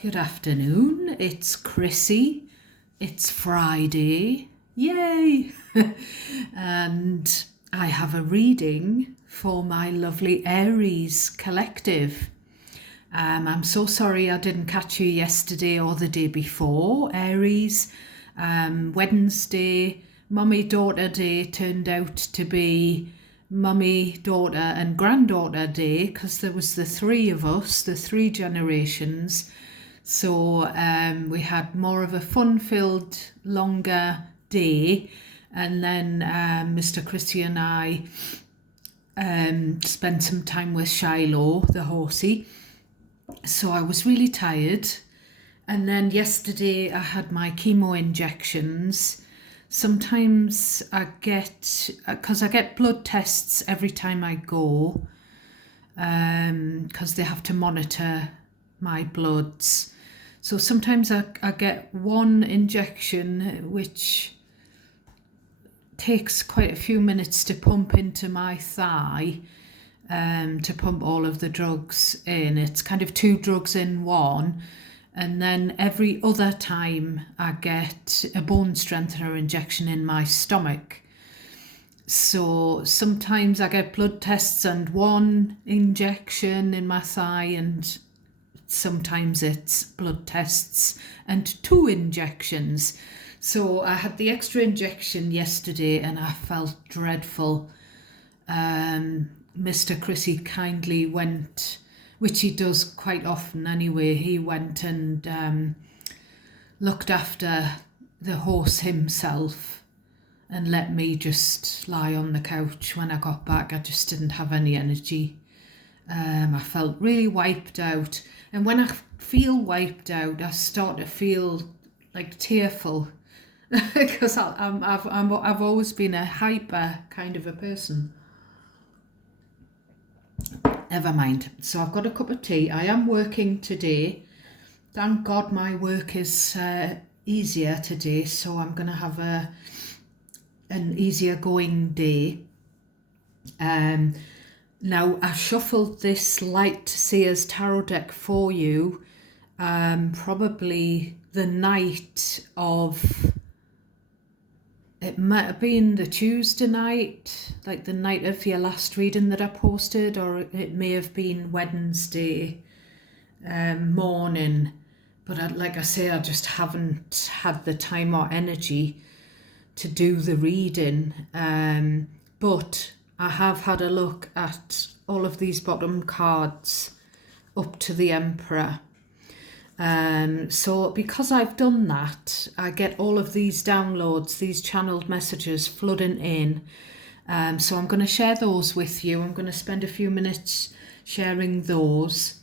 Good afternoon, it's Chrissy. It's Friday. Yay! And I have a reading for my lovely Aries collective. I'm so sorry I didn't catch you yesterday or the day before. Aries, Wednesday, Mummy Daughter Day turned out to be Mummy, Daughter and Granddaughter Day because there was the three of us, the three generations. So we had more of a fun-filled, longer day. And then Mr. Christie and I spent some time with Shiloh, the horsey. So I was really tired. And then yesterday I had my chemo injections. Sometimes I get, because I get blood tests every time I go, because they have to monitor my bloods. So sometimes I get one injection which takes quite a few minutes to pump into my thigh, to pump all of the drugs in. It's kind of two drugs in one. And then every other time I get a bone strengthener injection in my stomach. So sometimes I get blood tests and one injection in my thigh, and sometimes it's blood tests and two injections. So I had the extra injection yesterday and I felt dreadful. Mr. Chrissy kindly went, which he does quite often anyway, he went and looked after the horse himself and let me just lie on the couch. When I got back, I just didn't have any energy. I felt really wiped out. And when I feel wiped out, I start to feel like tearful because I've always been a hyper kind of a person. Never mind. So I've got a cup of tea. I am working today. Thank God my work is easier today, so I'm going to have an easier going day. Now, I shuffled this Light Seers Tarot deck for you probably the night of, it might have been the Tuesday night, like the night of your last reading that I posted, or it may have been Wednesday morning. But like I say, I just haven't had the time or energy to do the reading. But I have had a look at all of these bottom cards up to the Emperor. So because I've done that, I get all of these downloads, these channeled messages flooding in. So I'm going to share those with you. I'm going to spend a few minutes sharing those.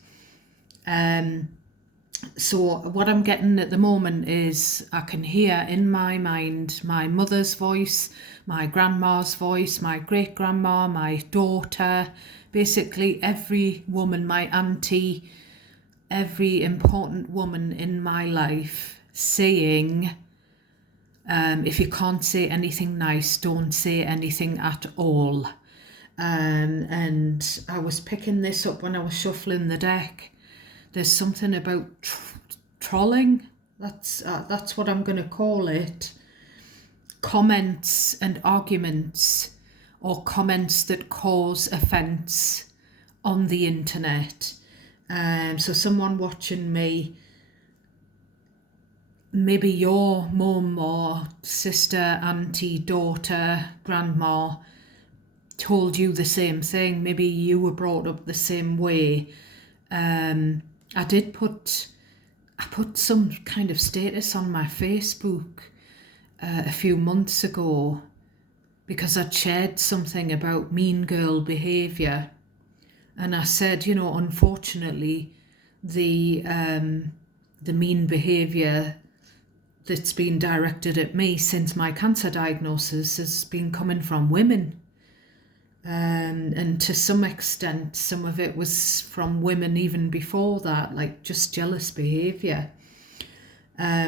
So what I'm getting at the moment is I can hear in my mind my mother's voice, my grandma's voice, my great-grandma, my daughter, basically every woman, my auntie, every important woman in my life saying, if you can't say anything nice, don't say anything at all. And I was picking this up when I was shuffling the deck. There's something about trolling. That's what I'm going to call it. Comments and arguments, or comments that cause offence on the internet. So someone watching me, maybe your mum or sister, auntie, daughter, grandma told you the same thing. Maybe you were brought up the same way. I put some kind of status on my Facebook a few months ago because I'd shared something about mean girl behaviour. And I said, unfortunately, the mean behaviour that's been directed at me since my cancer diagnosis has been coming from women. And to some extent, some of it was from women even before that, like just jealous behaviour.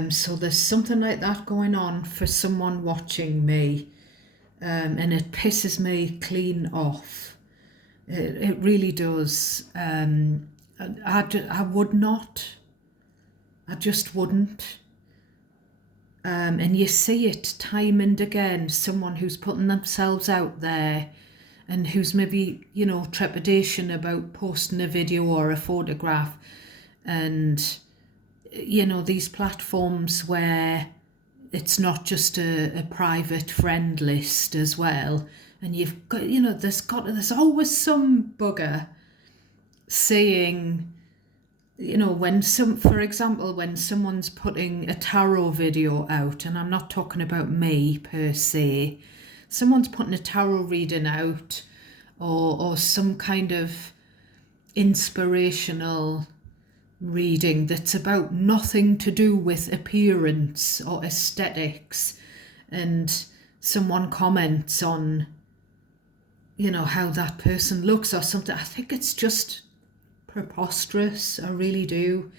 So there's something like that going on for someone watching me, and it pisses me clean off. It really does. I would not I just wouldn't. And you see it time and again, someone who's putting themselves out there and who's maybe, trepidation about posting a video or a photograph. And, these platforms where it's not just a private friend list as well. And you've got, there's always some bugger saying, for example, when someone's putting a tarot video out, and I'm not talking about me per se, someone's putting a tarot reading out, or some kind of inspirational reading that's about nothing to do with appearance or aesthetics, and someone comments on, how that person looks or something. I think it's just preposterous. I really do.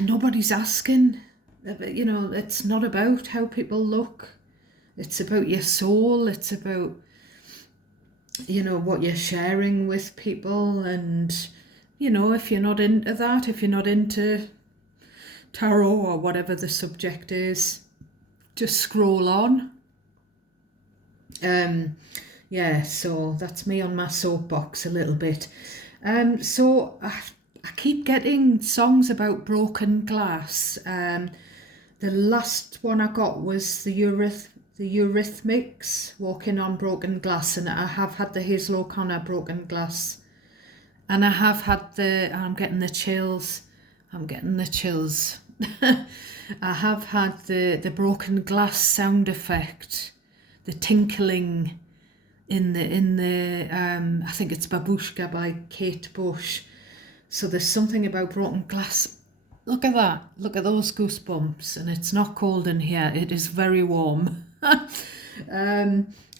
Nobody's asking. It's not about how people look. It's about your soul. It's about, what you're sharing with people. And, if you're not into that, if you're not into tarot or whatever the subject is, just scroll on. So that's me on my soapbox a little bit. So I keep getting songs about broken glass. The last one I got was the Eurythmics, Walking on Broken Glass, and I have had the Hazel O'Connor Broken Glass, and I have had I'm getting the chills. I have had the broken glass sound effect, the tinkling in the I think it's Babushka by Kate Bush. So there's something about broken glass. Look at that. Look at those goosebumps. And it's not cold in here. It is very warm.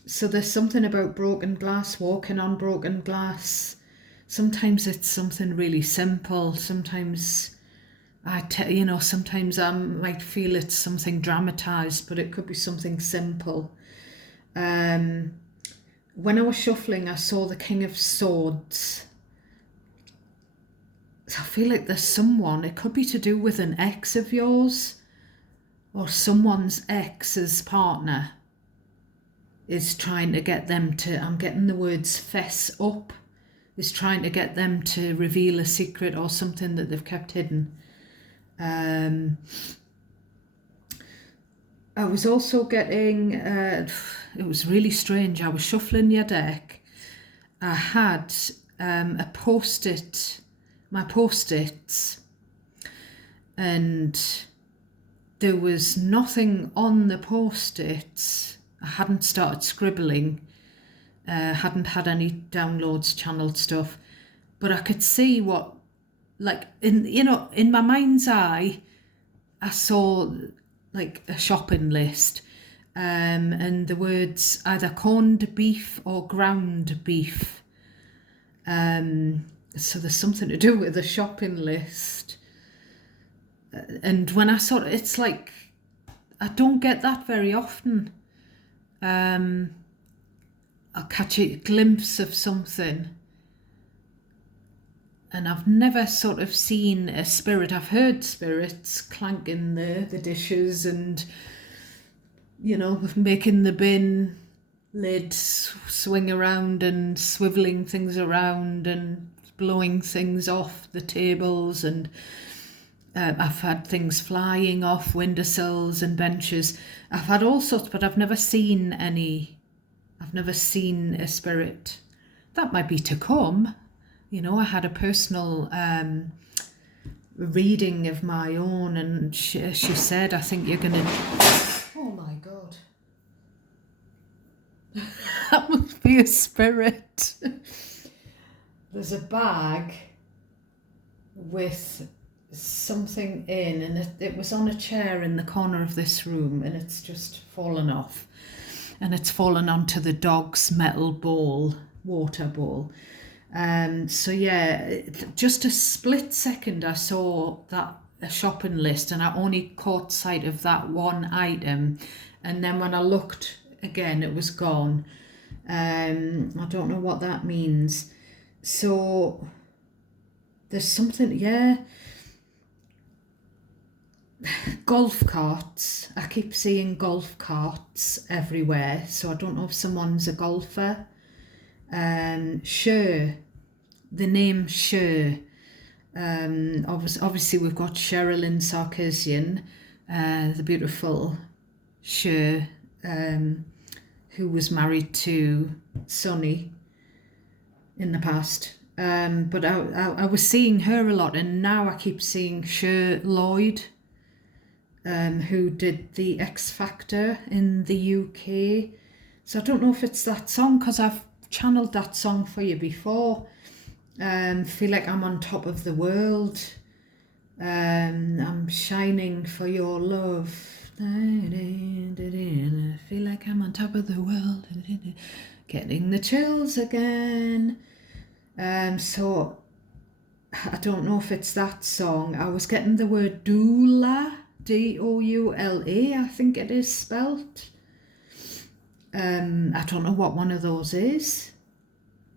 So there's something about broken glass, walking on broken glass. Sometimes it's something really simple. Sometimes sometimes I might feel it's something dramatized, but it could be something simple. When I was shuffling, I saw the King of Swords. I feel like there's someone, it could be to do with an ex of yours, or someone's ex's partner is trying to get them to, I'm getting the words fess up, is trying to get them to reveal a secret or something that they've kept hidden. I was also getting, it was really strange, I was shuffling your deck. I had my post-its, and there was nothing on the post-its. I hadn't started scribbling, hadn't had any downloads, channeled stuff, but I could see what, like, in my mind's eye, I saw like a shopping list, and the words either corned beef or ground beef. So there's something to do with the shopping list. And when I saw it, it's like, I don't get that very often. I'll catch a glimpse of something, and I've never sort of seen a spirit. I've heard spirits clanking the dishes and, making the bin lid swing around and swiveling things around and blowing things off the tables, and I've had things flying off windowsills and benches. I've had all sorts, but I've never seen a spirit. That might be to come. I had a personal reading of my own, and she said, I think you're going to... Oh my God. That must be a spirit. There's a bag with something in, and it was on a chair in the corner of this room, and it's just fallen off, and it's fallen onto the dog's metal water bowl. So yeah, just a split second I saw that a shopping list, and I only caught sight of that one item, and then when I looked again it was gone. I don't know what that means. So There's something, yeah. Golf carts. I keep seeing golf carts everywhere, so I don't know if someone's a golfer. Sure, the name Sure. Obviously we've got Sherilyn Sarkisian, the beautiful Sure, who was married to Sonny in the past. But I was seeing her a lot, and now I keep seeing Sher Lloyd, who did the X Factor in the UK. So I don't know if it's that song, because I've channeled that song for you before. Feel like I'm on top of the world. I'm shining for your love. I feel like I'm on top of the world. Getting the chills again. So I don't know if it's that song. I was getting the word doula, Doula, I think it is spelt. I don't know what one of those is.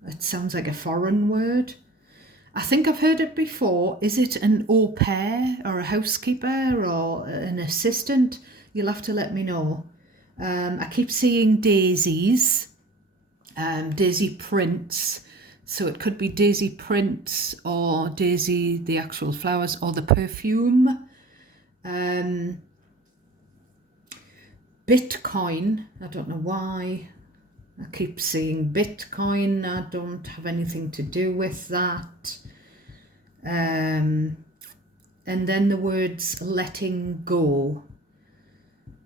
It sounds like a foreign word. I think I've heard it before. Is it an au pair or a housekeeper or an assistant? You'll have to let me know. I keep seeing daisies, daisy prints. So it could be daisy prints or daisy, the actual flowers, or the perfume. Bitcoin, I don't know why. I keep seeing Bitcoin. I don't have anything to do with that. And then the words letting go.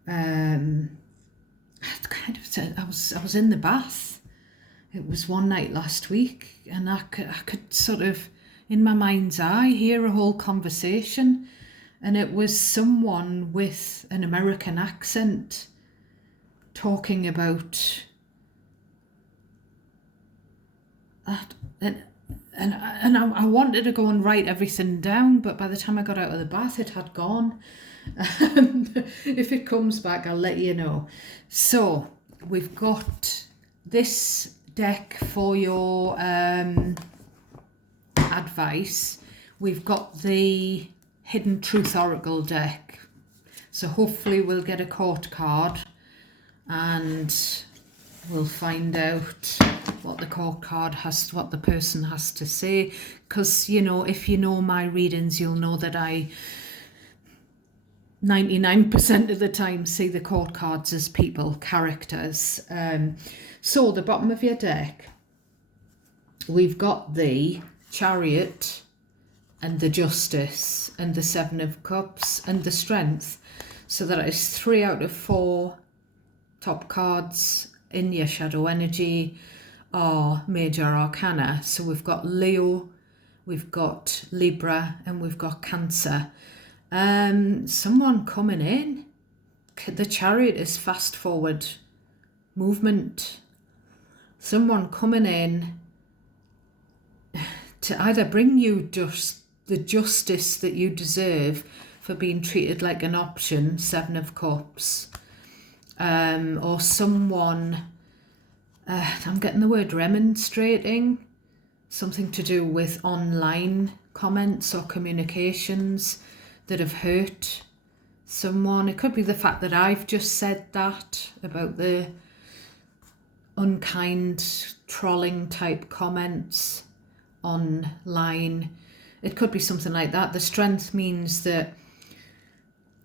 I kind of said I was in the bath. It was one night last week, and I could sort of, in my mind's eye, hear a whole conversation, and it was someone with an American accent talking about that, and I wanted to go and write everything down, but by the time I got out of the bath, it had gone. And if it comes back, I'll let you know. So we've got this deck for your advice. We've got the Hidden Truth Oracle deck. So hopefully we'll get a court card and we'll find out what the court card has, what the person has to say. Because, you know, if you know my readings, you'll know that I 99% of the time see the court cards as people, characters. So the bottom of your deck, we've got the Chariot and the Justice and the Seven of Cups and the Strength. So that is 3 out of 4 top cards in your shadow energy are major arcana. So we've got Leo, we've got Libra, and we've got Cancer. Someone coming in. The Chariot is fast forward movement. Someone coming in to either bring you just the justice that you deserve for being treated like an option, 7 of Cups, or someone, I'm getting the word remonstrating, something to do with online comments or communications that have hurt someone. It could be the fact that I've just said that about the unkind trolling type comments online. It could be something like that. The Strength means that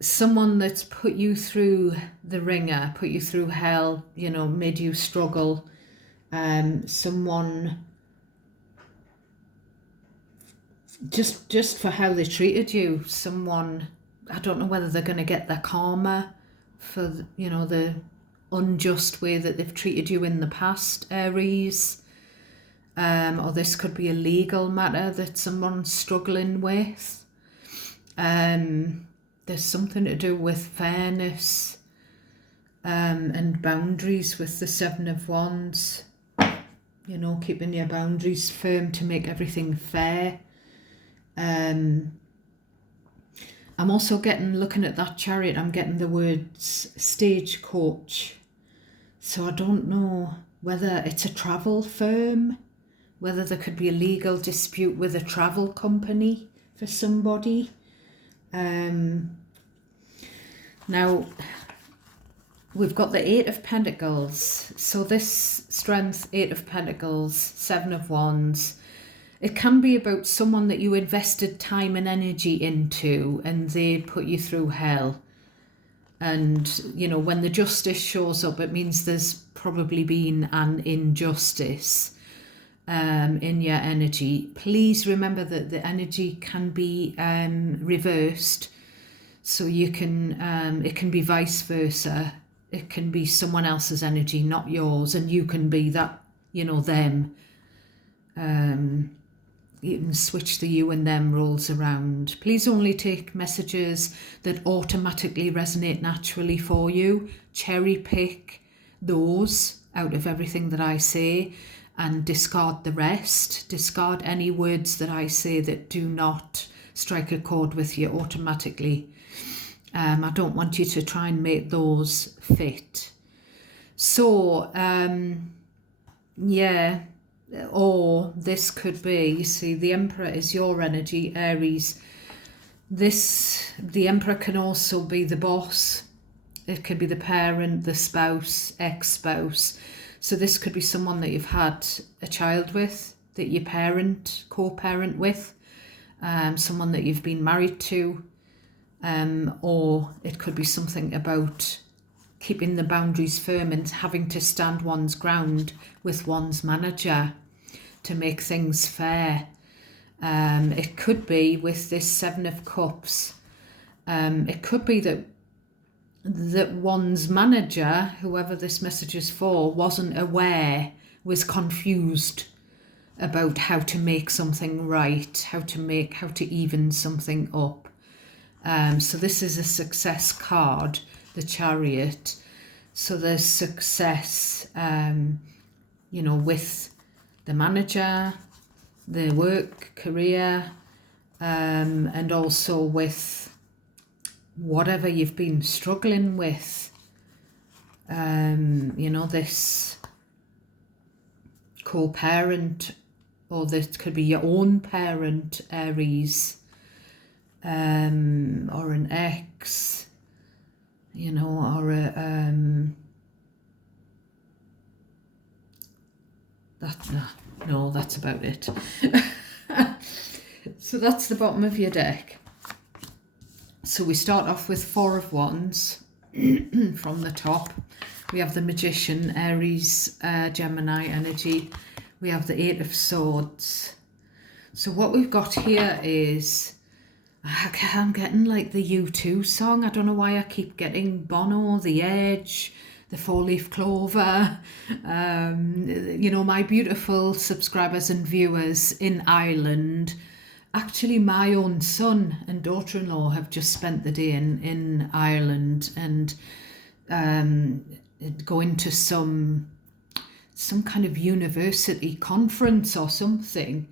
someone that's put you through the ringer, put you through hell, you know, made you struggle, someone just for how they treated you, someone, I don't know whether they're going to get their karma for, you know, the unjust way that they've treated you in the past, Aries. Or this could be a legal matter that someone's struggling with. There's something to do with fairness and boundaries with the 7 of Wands. You know, keeping your boundaries firm to make everything fair. I'm also looking at that Chariot, I'm getting the words stagecoach. So I don't know whether it's a travel firm whether there could be a legal dispute with a travel company for somebody. Now, we've got the Eight of Pentacles. So this strength, Eight of Pentacles, Seven of Wands, it can be about someone that you invested time and energy into and they put you through hell. And, you know, when the justice shows up, it means there's probably been an injustice in your energy. Please remember that the energy can be reversed. So you can, it can be vice versa. It can be someone else's energy, not yours. And you can be that, you know, them. You can switch the you and them roles around. Please only take messages that automatically resonate naturally for you. Cherry pick those out of everything that I say and discard the rest. Discard any words that I say that do not strike a chord with you automatically. I don't want you to try and make those fit. So, yeah. Or this could be, you see, the Emperor is your energy, Aries. The Emperor can also be the boss. It could be the parent, the spouse, ex-spouse. So this could be someone that you've had a child with, that you co-parent with, someone that you've been married to, or it could be something about keeping the boundaries firm and having to stand one's ground with one's manager to make things fair. It could be with this Seven of Cups. It could be that one's manager, whoever this message is for, wasn't aware, was confused about how to make something right, how to even something up. So this is a success card, the Chariot. So there's success, you know, with the manager, the work, career, and also with whatever you've been struggling with. You know, this co-parent, or this could be your own parent, Aries, or an ex, you know, or a that's about it. So that's the bottom of your deck. So we start off with Four of Wands from the top. We have the Magician, Aries, Gemini energy. We have the Eight of Swords. So what we've got here is, I'm getting like the U2 song. I don't know why I keep getting Bono, The Edge, the Four-Leaf Clover. You know, my beautiful subscribers and viewers in Ireland. Actually, my own son and daughter-in-law have just spent the day in Ireland and going to some kind of university conference or something.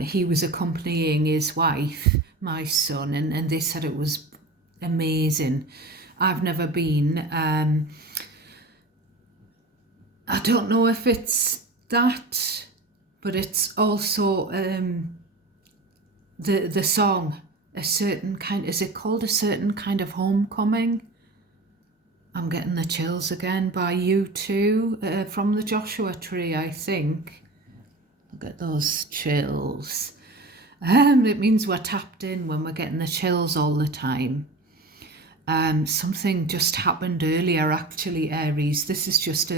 He was accompanying his wife, my son, and they said it was amazing. I've never been. I don't know if it's that, but it's also the song, a certain kind, is it called A Certain Kind of Homecoming? I'm getting the chills again, by U2, from the Joshua Tree, I think. Look at those chills. It means we're tapped in when we're getting the chills all the time. Something just happened earlier, actually, Aries. This is just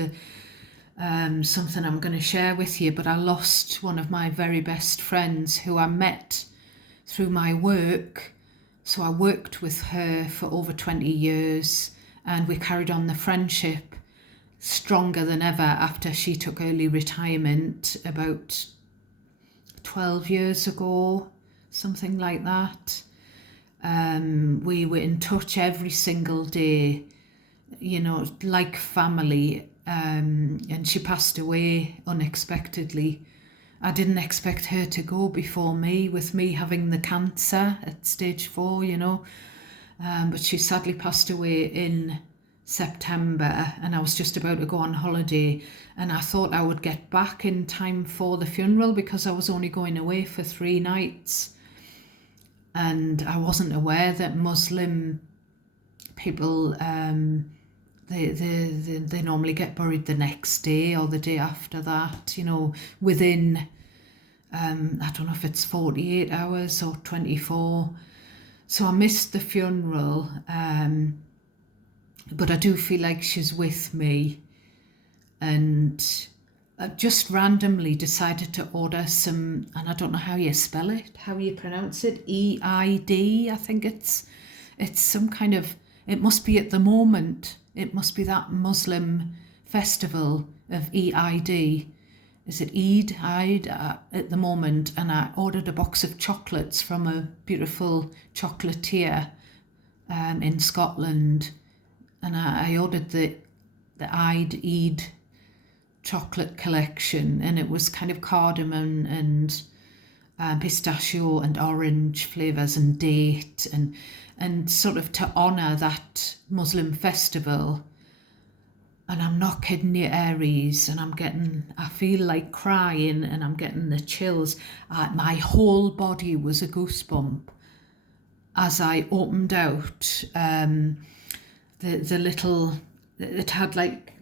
something I'm going to share with you, but I lost one of my very best friends who I met through my work. So I worked with her for over 20 years and we carried on the friendship stronger than ever after she took early retirement about 12 years ago, something like that. We were in touch every single day, you know, like family, and she passed away unexpectedly. I didn't expect her to go before me, with me having the cancer at stage 4, you know, but she sadly passed away in September, and I was just about to go on holiday, and I thought I would get back in time for the funeral because I was only going away for 3 nights, and I wasn't aware that Muslim people they normally get buried the next day or the day after that, within I don't know if it's 48 hours or 24. So I missed the funeral, but I do feel like she's with me, and I just randomly decided to order some, and I don't know how you spell it, how you pronounce it, EID, I think it's some kind of, it must be at the moment, it must be that Muslim festival of EID. Is it Eid at the moment? And I ordered a box of chocolates from a beautiful chocolatier in Scotland, and I ordered the Eid chocolate collection, and it was kind of cardamom and pistachio and orange flavours and date, and sort of to honour that Muslim festival. And I'm not kidding you, Aries, and I feel like crying, and I'm getting the chills. My whole body was a goosebump as I opened out the little, it had like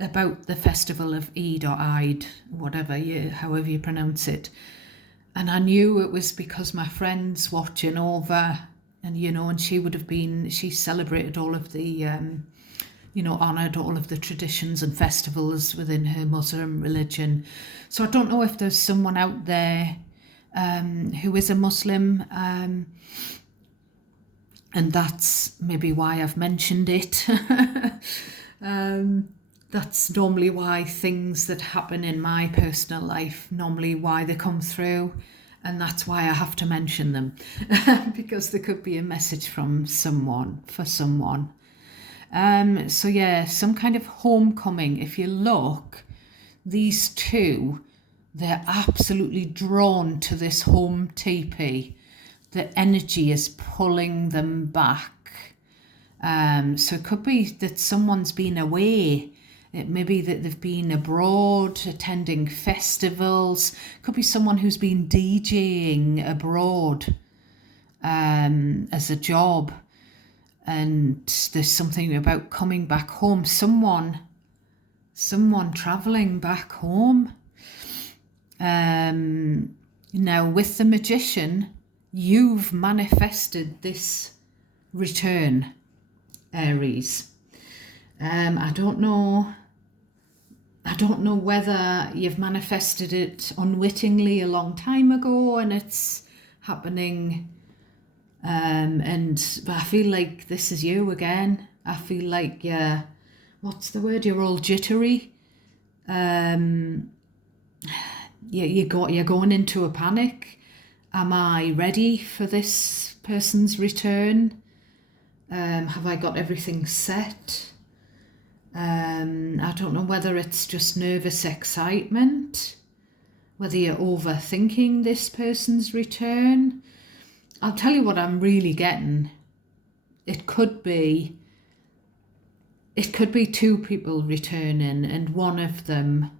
about the festival of Eid or Eid, however you pronounce it. And I knew it was because my friend's watching over, and and she celebrated all of the honoured all of the traditions and festivals within her Muslim religion. So I don't know if there's someone out there who is a Muslim, and that's maybe why I've mentioned it. That's normally why things that happen in my personal life, normally why they come through, and that's why I have to mention them, because there could be a message from someone, for someone. So yeah, some kind of homecoming. If you look, these two, they're absolutely drawn to this home teepee. The energy is pulling them back. So it could be that someone's been away. It may be that they've been abroad, attending festivals. It could be someone who's been DJing abroad as a job. And there's something about coming back home. Someone travelling back home. Now, with the Magician, you've manifested this return, Aries. I don't know whether you've manifested it unwittingly a long time ago and it's happening. But I feel like this is you again. I feel like what's the word? You're all jittery. You're going into a panic. Am I ready for this person's return? Have I got everything set? I don't know whether it's just nervous excitement, whether you're overthinking this person's return. I'll tell you what I'm really getting. It could be 2 people returning, and one of them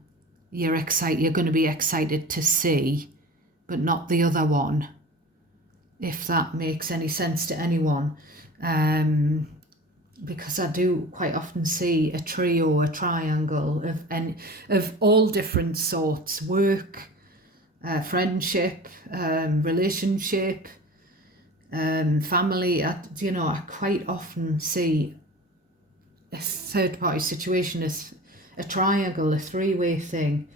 you're going to be excited to see, but not the other one, if that makes any sense to anyone. Because I do quite often see a trio, a triangle of all different sorts: work, friendship, relationship, family. I quite often see a third party situation as a triangle, a 3-way thing.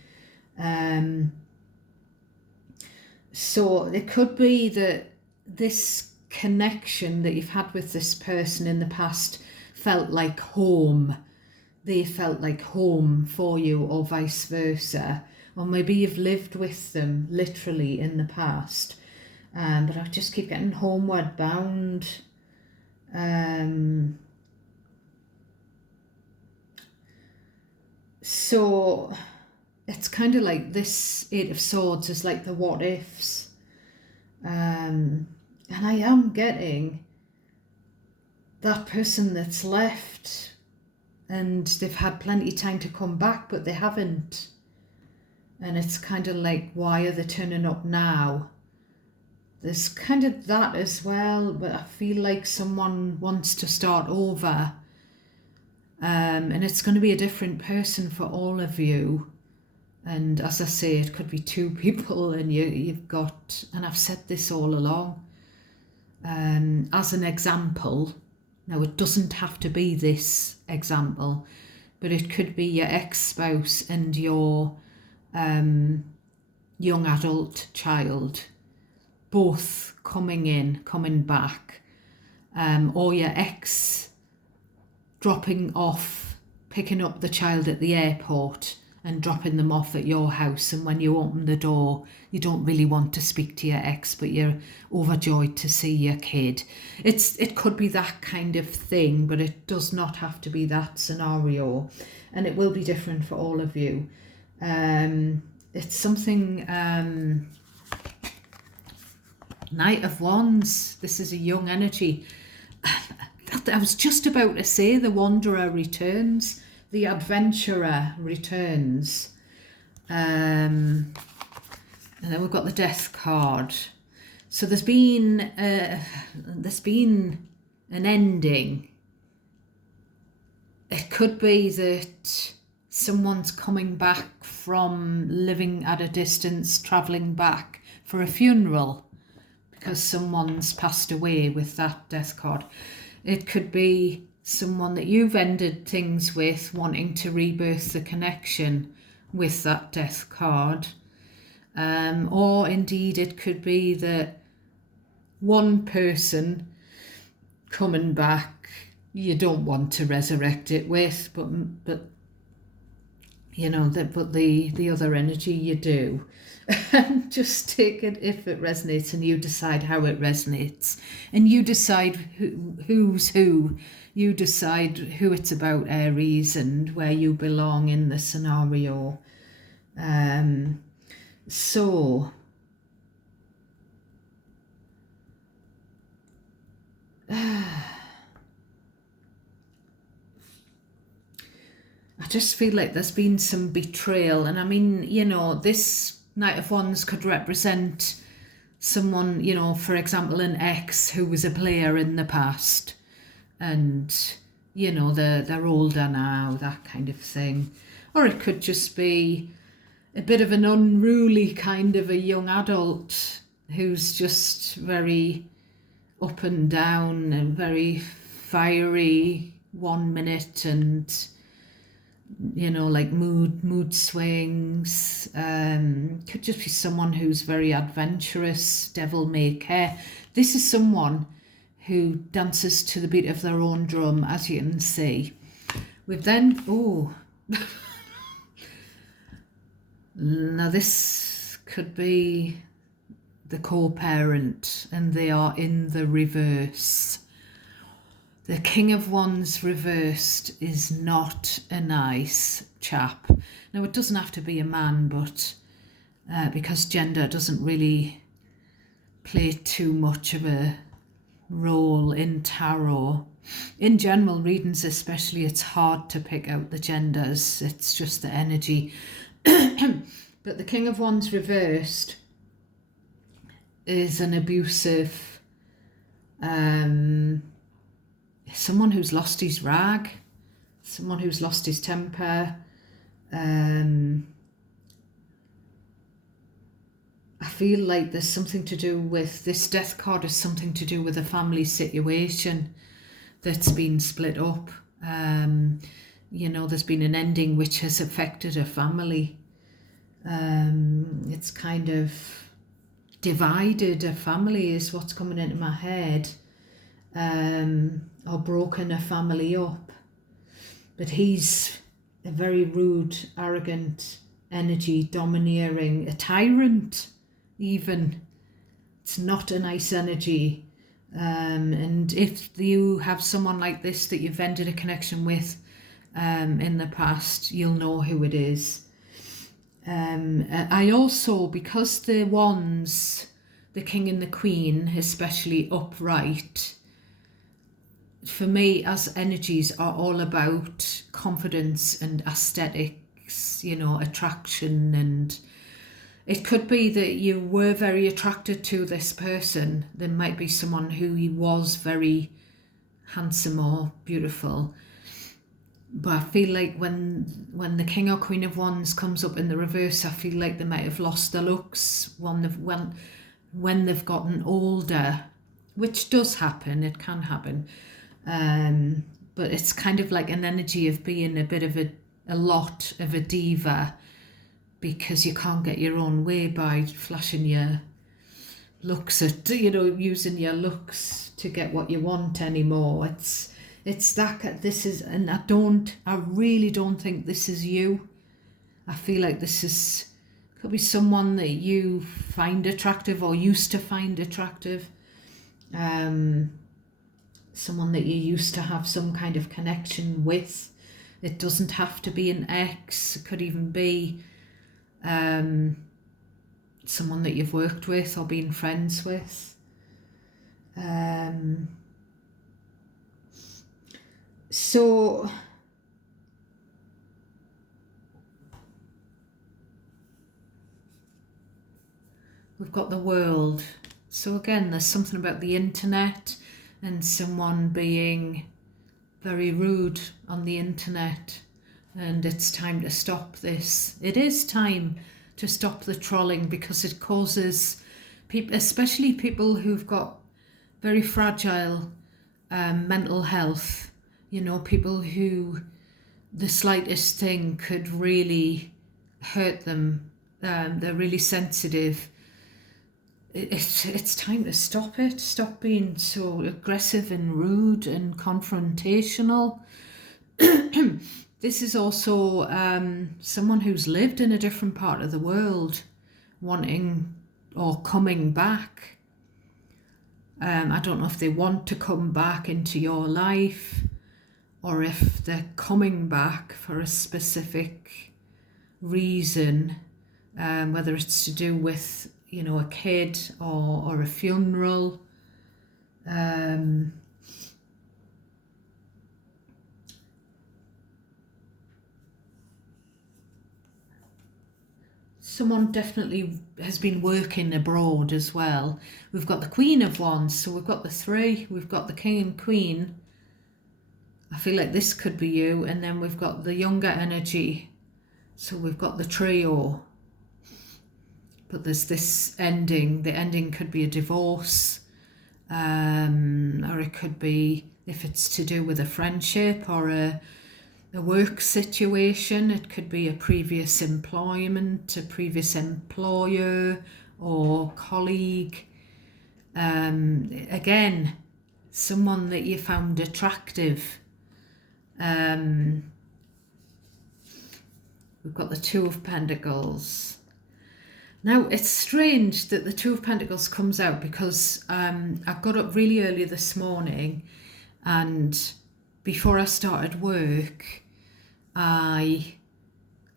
So it could be that this connection that you've had with this person in the past felt like home. They felt like home for you, or vice versa. Or maybe you've lived with them literally in the past. But I just keep getting homeward bound. So it's kind of like this 8 of Swords is like the what ifs. And I am getting that person that's left and they've had plenty of time to come back, but they haven't. And it's kind of like, why are they turning up now? There's kind of that as well, but I feel like someone wants to start over. And it's going to be a different person for all of you. And as I say, it could be two people, and you've got, and I've said this all along, as an example. Now, it doesn't have to be this example, but it could be your ex-spouse and your young adult child both coming back, or your ex dropping off, picking up the child at the airport and dropping them off at your house, and when you open the door you don't really want to speak to your ex, but you're overjoyed to see your kid. It could be that kind of thing, but it does not have to be that scenario, and it will be different for all of you. It's something, Knight of Wands, this is a young energy. I was just about to say the Wanderer returns, the Adventurer returns. And then we've got the Death card. So there's been an ending. It could be that someone's coming back from living at a distance, travelling back for a funeral because someone's passed away with that Death card. It could be someone that you've ended things with, wanting to rebirth the connection with that Death card. Or indeed it could be that one person coming back you don't want to resurrect it with, but you know, but the other energy you do. Just take it if it resonates, and you decide how it resonates, and you decide who's who. You decide who it's about, Aries, and where you belong in the scenario. So I just feel like there's been some betrayal. And I mean, you know, this Knight of Wands could represent someone, you know, for example, an ex who was a player in the past, and, you know, they're older now, that kind of thing. Or it could just be a bit of an unruly kind of a young adult who's just very up and down and very fiery 1 minute, and, you know, like mood swings. Could just be someone who's very adventurous, devil may care. This is someone who dances to the beat of their own drum, as you can see. We've then, now this could be the co-parent, and they are in the reverse. The King of Wands reversed is not a nice chap. Now, it doesn't have to be a man, but because gender doesn't really play too much of a role in tarot. In general readings especially, it's hard to pick out the genders. It's just the energy. But the King of Wands reversed is an abusive, someone who's lost his rag, someone who's lost his temper. I feel like there's something to do with, this Death card is something to do with a family situation that's been split up. You know, there's been an ending which has affected a family. It's kind of divided a family is what's coming into my head, or broken a family up. But he's a very rude, arrogant energy, domineering, a tyrant even. It's not a nice energy. And if you have someone like this that you've ended a connection with in the past, you'll know who it is. I also, because the wands, the King and the Queen, especially upright, for me, as energies are all about confidence and aesthetics, attraction. And it could be that you were very attracted to this person. There might be someone who was very handsome or beautiful. But I feel like when the King or Queen of Wands comes up in the reverse, I feel like they might have lost their looks when they've gotten older, which does happen. It can happen. But it's kind of like an energy of being a bit of a lot of a diva, because you can't get your own way by flashing your looks at, using your looks to get what you want anymore. It's that this is, and I really don't think this is you. I feel like could be someone that you find attractive or used to find attractive. Someone that you used to have some kind of connection with. It doesn't have to be an ex. It could even be someone that you've worked with or been friends with. So we've got the World. So again, there's something about the internet and someone being very rude on the internet, and it's time to stop this. It is time to stop the trolling, because it causes people, especially people who've got very fragile mental health, people who the slightest thing could really hurt them. They're really sensitive. It's time to stop it. Stop being so aggressive and rude and confrontational. This is also someone who's lived in a different part of the world, wanting or coming back. I don't know if they want to come back into your life, or if they're coming back for a specific reason, whether it's to do with a kid or a funeral. Someone definitely has been working abroad as well. We've got the Queen of Wands, so we've got the three, we've got the King and Queen. I feel like this could be you. And then we've got the younger energy, so we've got the trio. But there's this ending. The ending could be a divorce, or it could be, if it's to do with a friendship or a work situation, it could be a previous employment, a previous employer or colleague. Again, someone that you found attractive. We've got the Two of Pentacles. Now, it's strange that the Two of Pentacles comes out, because I got up really early this morning, and before I started work, I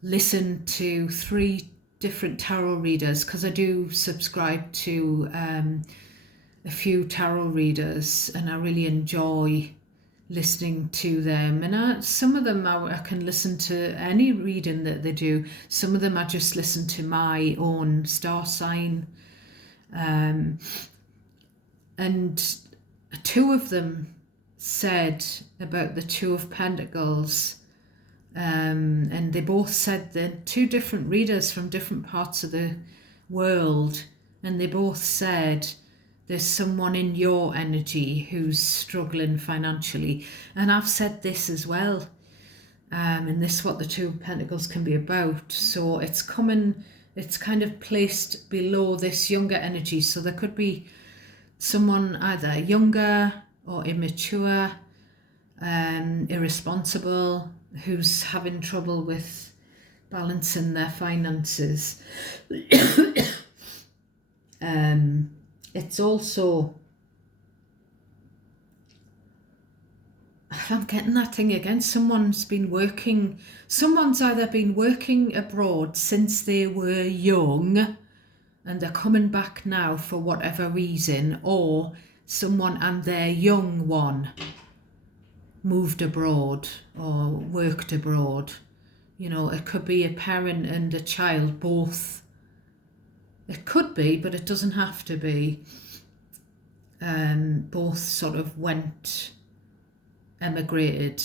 listened to 3 different tarot readers, because I do subscribe to a few tarot readers, and I really enjoy listening to them. And some of them I can listen to any reading that they do. Some of them I just listen to my own star sign. And 2 of them said about the Two of Pentacles, and they both said that 2 different readers from different parts of the world, and they both said there's someone in your energy who's struggling financially. And I've said this as well, and this is what the Two of Pentacles can be about. So it's kind of placed below this younger energy. So there could be someone either younger or immature, irresponsible, who's having trouble with balancing their finances. It's also, I'm getting that thing again, someone's either been working abroad since they were young and they're coming back now for whatever reason, or someone and their young one. moved abroad or worked abroad. You know, it could be a parent and a child, both. It could be, but it doesn't have to be. Both sort of emigrated.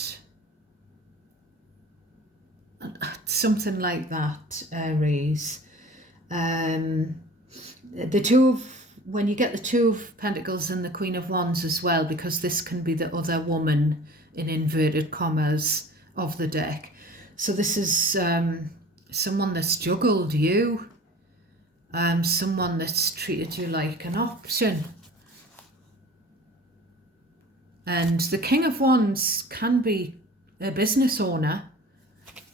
Something like that, Aries. The two of, when you get the Two of Pentacles and the Queen of Wands as well, because this can be the other woman in inverted commas of the deck. So this is someone that's juggled you, someone that's treated you like an option. And the King of Wands can be a business owner,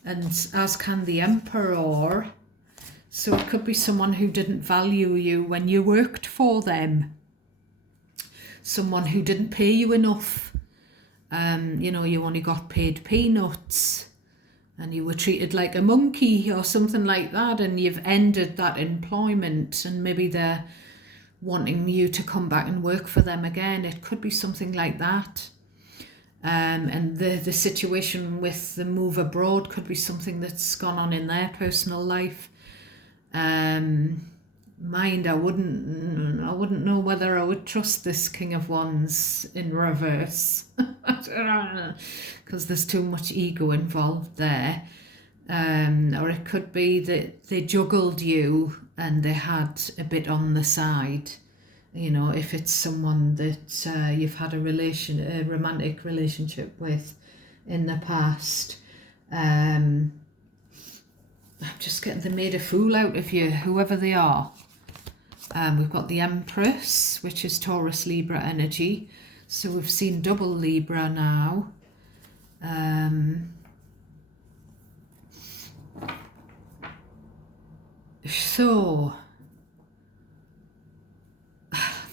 and as can the Emperor. So it could be someone who didn't value you when you worked for them. Someone who didn't pay you enough. You know, you only got paid peanuts and you were treated like a monkey or something like that, and you've ended that employment and maybe they're wanting you to come back and work for them again. It could be something like that. And the situation with the move abroad could be something that's gone on in their personal life. Mind, I wouldn't know whether I would trust this King of Wands in reverse, because there's too much ego involved there. Or it could be that they juggled you and they had a bit on the side. You know, if it's someone that you've had a romantic relationship with in the past. I'm just getting they made a fool out of you, whoever they are. We've got the Empress, which is Taurus Libra energy. So we've seen double Libra now. So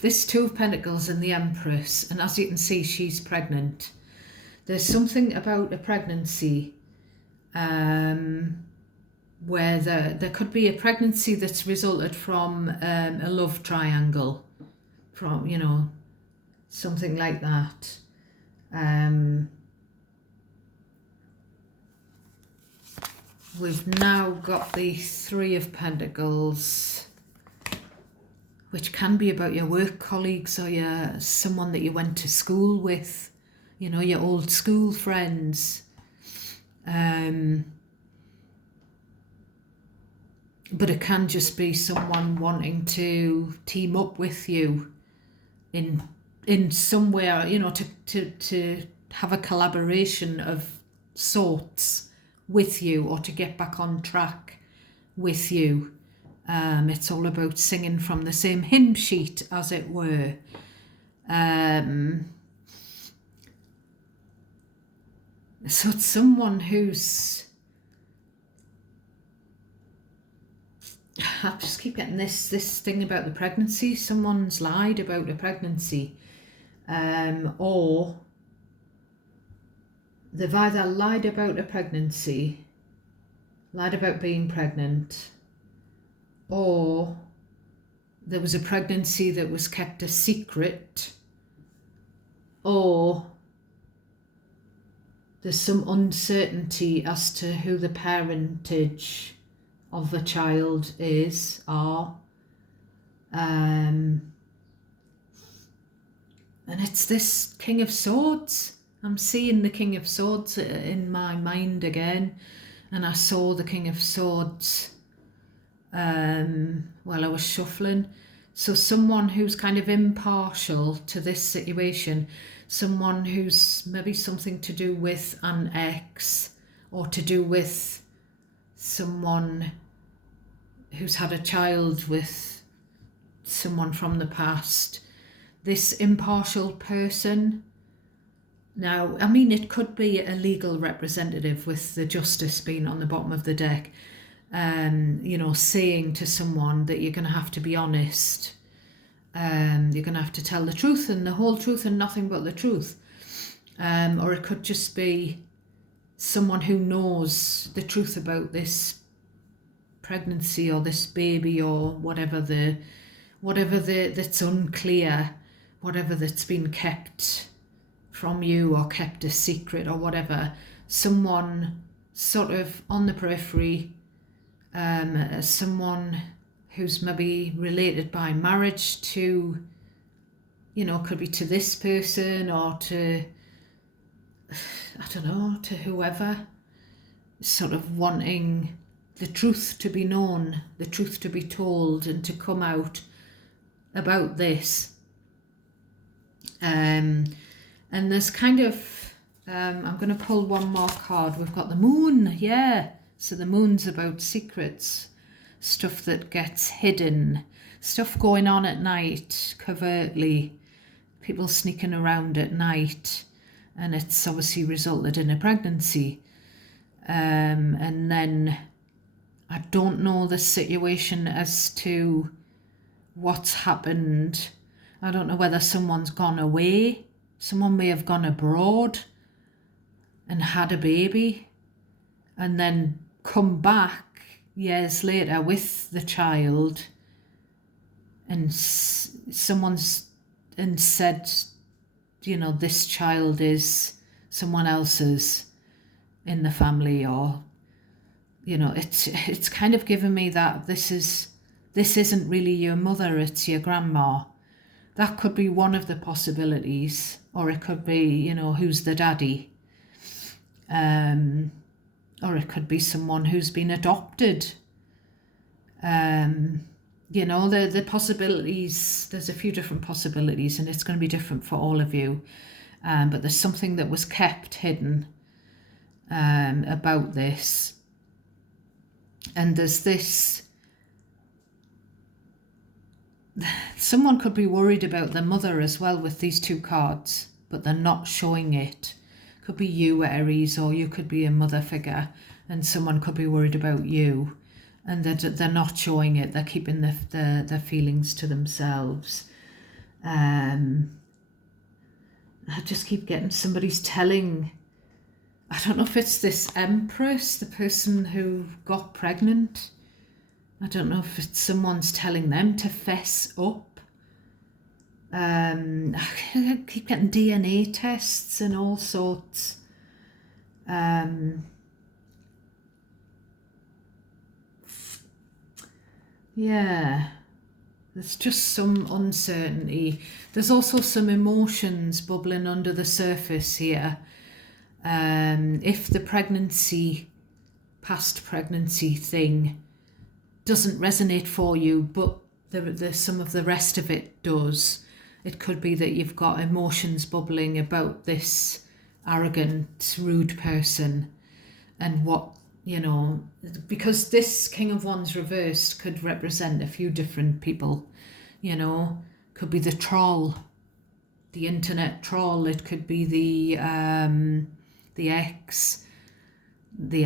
this Two of Pentacles and the Empress, and as you can see, she's pregnant. There's something about a pregnancy where there could be a pregnancy that's resulted from a love triangle, from, you know, something like that. We've now got the Three of Pentacles, which can be about your work colleagues or someone that you went to school with, you know, your old school friends. But it can just be someone wanting to team up with you in somewhere, you know, to have a collaboration of sorts with you, or to get back on track with you. It's all about singing from the same hymn sheet, as it were. So it's someone who's... I just keep getting this thing about the pregnancy. Someone's lied about a pregnancy, or they've either lied about a pregnancy, lied about being pregnant, or there was a pregnancy that was kept a secret, or there's some uncertainty as to who the parentage of the child are. And it's this King of Swords. I'm seeing the King of Swords in my mind again, and I saw the King of Swords while I was shuffling. So someone who's kind of impartial to this situation, someone who's maybe something to do with an ex, or to do with someone who's had a child with someone from the past. This impartial person. Now, I mean, it could be a legal representative, with the Justice being on the bottom of the deck, you know, saying to someone that you're going to have to be honest. You're going to have to tell the truth and the whole truth and nothing but the truth. Or it could just be someone who knows the truth about this pregnancy or this baby, or whatever that's unclear, whatever that's been kept from you or kept a secret or whatever. Someone sort of on the periphery, someone who's maybe related by marriage to, could be to this person or to, I don't know, to whoever, sort of wanting the truth to be known, the truth to be told, and to come out about this. And there's kind of, I'm going to pull one more card. We've got the moon, yeah. So the moon's about secrets, stuff that gets hidden, stuff going on at night, covertly, people sneaking around at night, and it's obviously resulted in a pregnancy. And then I don't know the situation as to what's happened. I don't know whether someone's gone away. Someone may have gone abroad and had a baby and then come back years later with the child, and someone's and said, this child is someone else's in the family, or it's kind of given me that this isn't really your mother, it's your grandma. That could be one of the possibilities, or it could be, who's the daddy, or it could be someone who's been adopted. The possibilities, there's a few different possibilities, and it's going to be different for all of you. But there's something that was kept hidden about this. And there's this, someone could be worried about their mother as well with these two cards, but they're not showing it. Could be you, Aries, or you could be a mother figure, and someone could be worried about you, and they're not showing it. They're keeping their feelings to themselves. I just keep getting somebody's telling, I don't know if it's this Empress, the person who got pregnant. I don't know if it's someone's telling them to fess up. I keep getting DNA tests and all sorts. Yeah, there's just some uncertainty. There's also some emotions bubbling under the surface here. If the past pregnancy thing doesn't resonate for you, but the some of the rest of it does, it could be that you've got emotions bubbling about this arrogant, rude person, and what, because this King of Wands reversed could represent a few different people, could be the troll, the internet troll. It could be the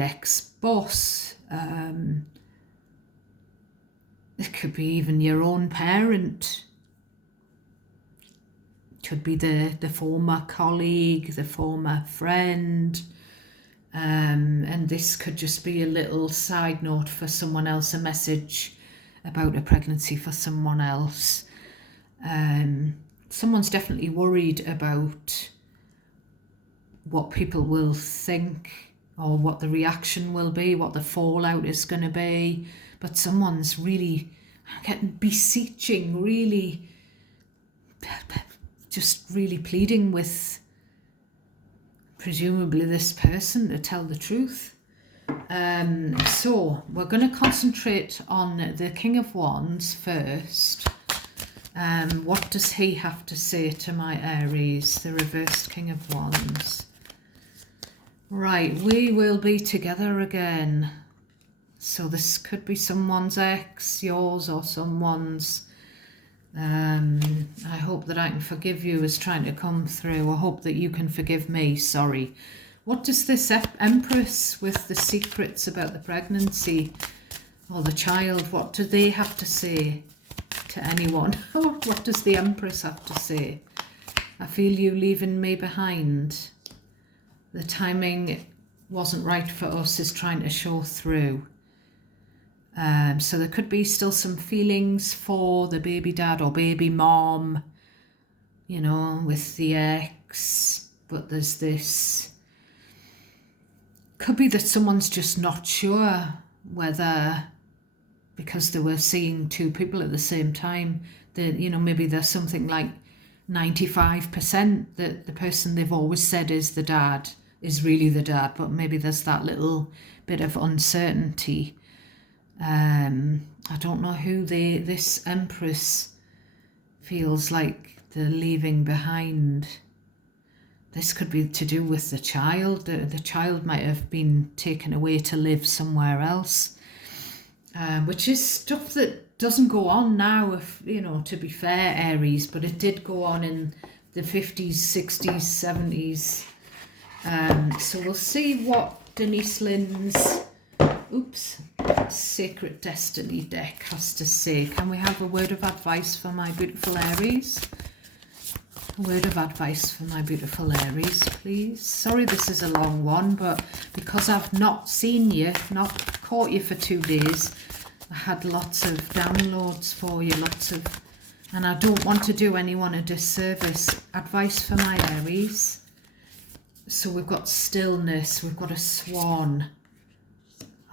ex-boss. It could be even your own parent. Could be the former colleague, the former friend. And this could just be a little side note for someone else, a message about a pregnancy for someone else. Someone's definitely worried about what people will think, or what the reaction will be, what the fallout is going to be. But someone's really getting beseeching, really, just really pleading with presumably this person to tell the truth. So we're going to concentrate on the King of Wands first. What does he have to say to my Aries, the reversed King of Wands? Right, we will be together again. So this could be someone's ex, yours, or someone's. I hope that I can forgive you is trying to come through. I hope that you can forgive me. Sorry. What does this Empress with the secrets about the pregnancy or the child, what do they have to say to anyone? What does the Empress have to say? I feel you leaving me behind. The timing wasn't right for us is trying to show through. So there could be still some feelings for the baby dad or baby mom, with the ex. but there's this, could be that someone's just not sure whether, because they were seeing two people at the same time, that, you know, maybe there's something like 95% that the person they've always said is the dad is really the dad, but maybe there's that little bit of uncertainty. I don't know who this Empress feels like they're leaving behind. This could be to do with the child. The child might have been taken away to live somewhere else, which is stuff that doesn't go on now, if, you know, to be fair, Aries, but it did go on in the 50s, 60s, 70s. So we'll see what Denise Lynn's Sacred Destiny deck has to say. Can we have a word of advice for my beautiful Aries? A word of advice for my beautiful Aries, please. Sorry this is a long one, but because I've not seen you, not caught you for 2 days, I had lots of downloads for you, and I don't want to do anyone a disservice. Advice for my Aries. So we've got stillness, we've got a swan.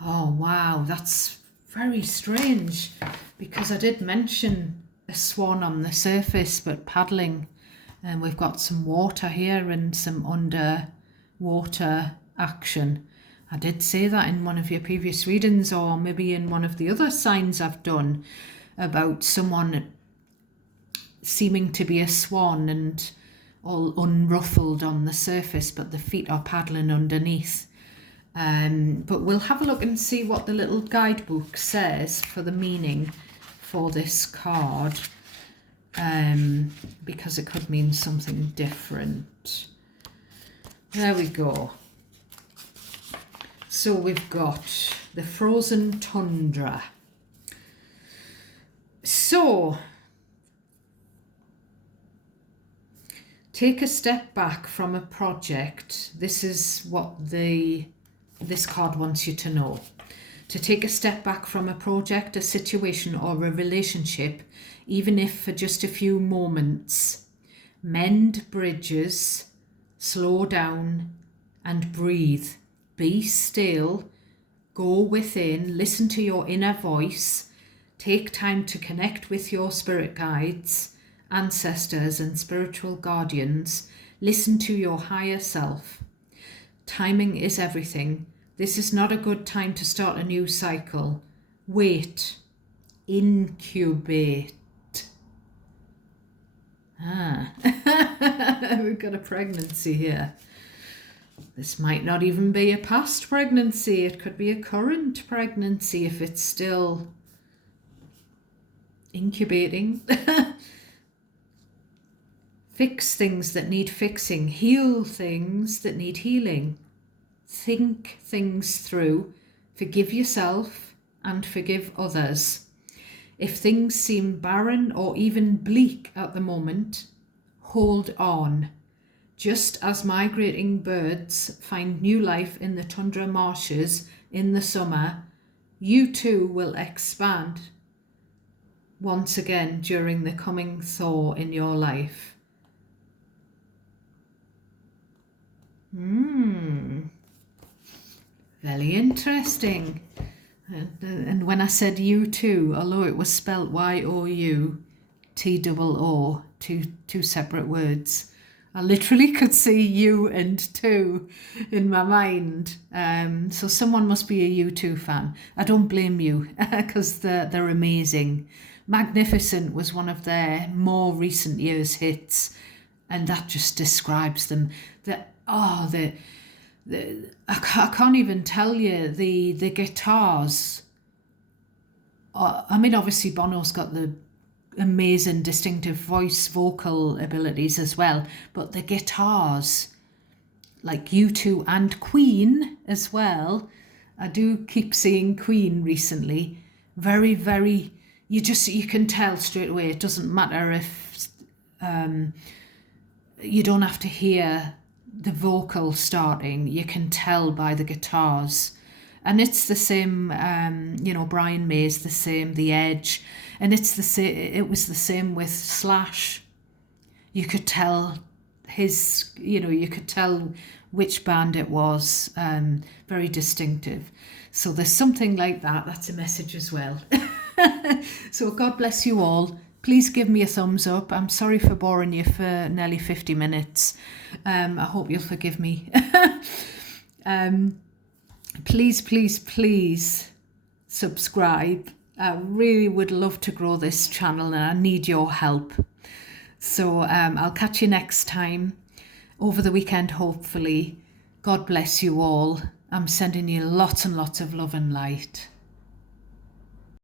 Oh wow, that's very strange, because I did mention a swan on the surface, but paddling, and we've got some water here and some underwater action. I did say that in one of your previous readings, or maybe in one of the other signs I've done, about someone seeming to be a swan and all unruffled on the surface, but the feet are paddling underneath. But we'll have a look and see what the little guidebook says for the meaning for this card, because it could mean something different. There we go. So we've got the frozen tundra. So take a step back from a project. This is what this card wants you to know. To take a step back from a project, a situation, or a relationship, even if for just a few moments. Mend bridges, slow down, and breathe. Be still, go within, listen to your inner voice, take time to connect with your spirit guides, ancestors, and spiritual guardians. Listen to your higher self. Timing is everything. This is not a good time to start a new cycle. Wait. Incubate. We've got a pregnancy here. This might not even be a past pregnancy. It could be a current pregnancy if it's still incubating. Fix things that need fixing. Heal things that need healing. Think things through. Forgive yourself and forgive others. If things seem barren or even bleak at the moment, hold on. Just as migrating birds find new life in the tundra marshes in the summer, you too will expand once again during the coming thaw in your life. Very interesting. And when I said you too, although it was spelt Y-O-U-T-O-O, two separate words, I literally could see you and two in my mind. So someone must be a U2 fan. I don't blame you, because they're amazing. Magnificent was one of their more recent years' hits, and that just describes them. I can't even tell you the guitars. I mean, obviously Bono's got the amazing distinctive vocal abilities as well, but the guitars, like U2 and Queen as well. I do keep seeing Queen recently. Very, very, you can tell straight away. It doesn't matter if you don't have to hear the vocal starting. You can tell by the guitars. And it's the same, Brian May's the same, The Edge, and it was the same with Slash. You could tell his, you could tell which band it was, very distinctive. So there's something like that. That's a message as well. So God bless you all. Please give me a thumbs up. I'm sorry for boring you for nearly 50 minutes. I hope you'll forgive me. Please, please, please subscribe. I really would love to grow this channel and I need your help. So I'll catch you next time, over the weekend hopefully. God bless you all. I'm sending you lots and lots of love and light.